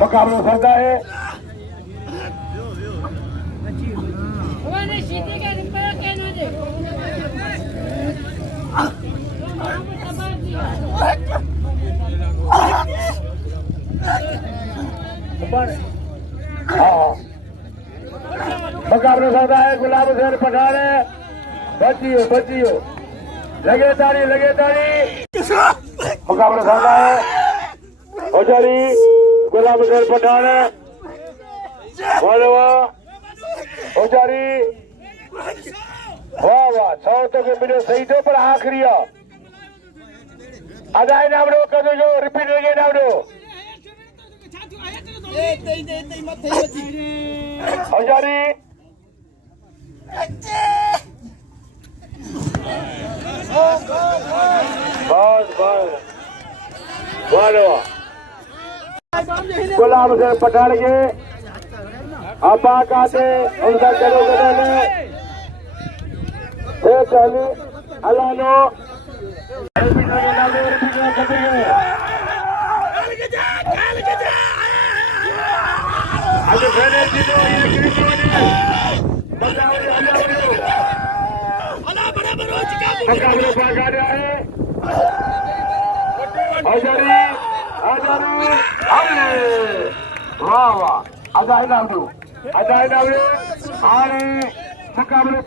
मुकाबला होता है मुकाबला होता है गुलाब हुसैन पठान है। बचियो लगे ताड़ी मुकाबला होता है औजारी गुलाब हुसैन पठान है। औजारी वाह 100 तो के मिले सही तो पर आखिरी अदाई नामडो कदो जो रिपीट लगे नामडो औजारी गुलाब हुसैन पठान के आपा काते उनका चलो चाली अलानो वाह अदाई नामडू आणि मुकाबले